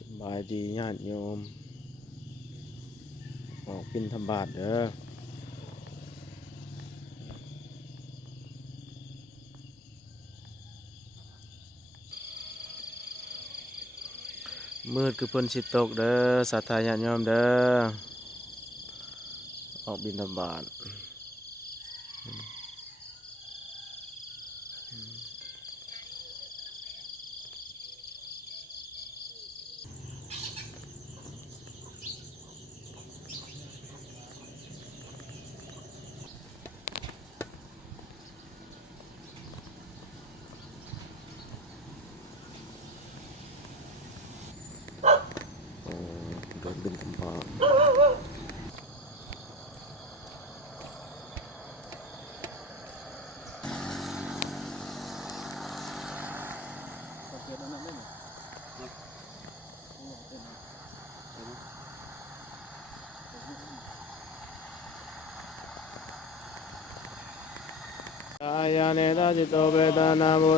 สบายดีญาติโยมออกบิณฑบาตเด้อมืดคือเพิ่นสิตกเด้อศรัทธาญาติโยมเด้อออกบิณฑบาตเดินบิณฑบาตกายาเนตาจิตโตเวทนามุ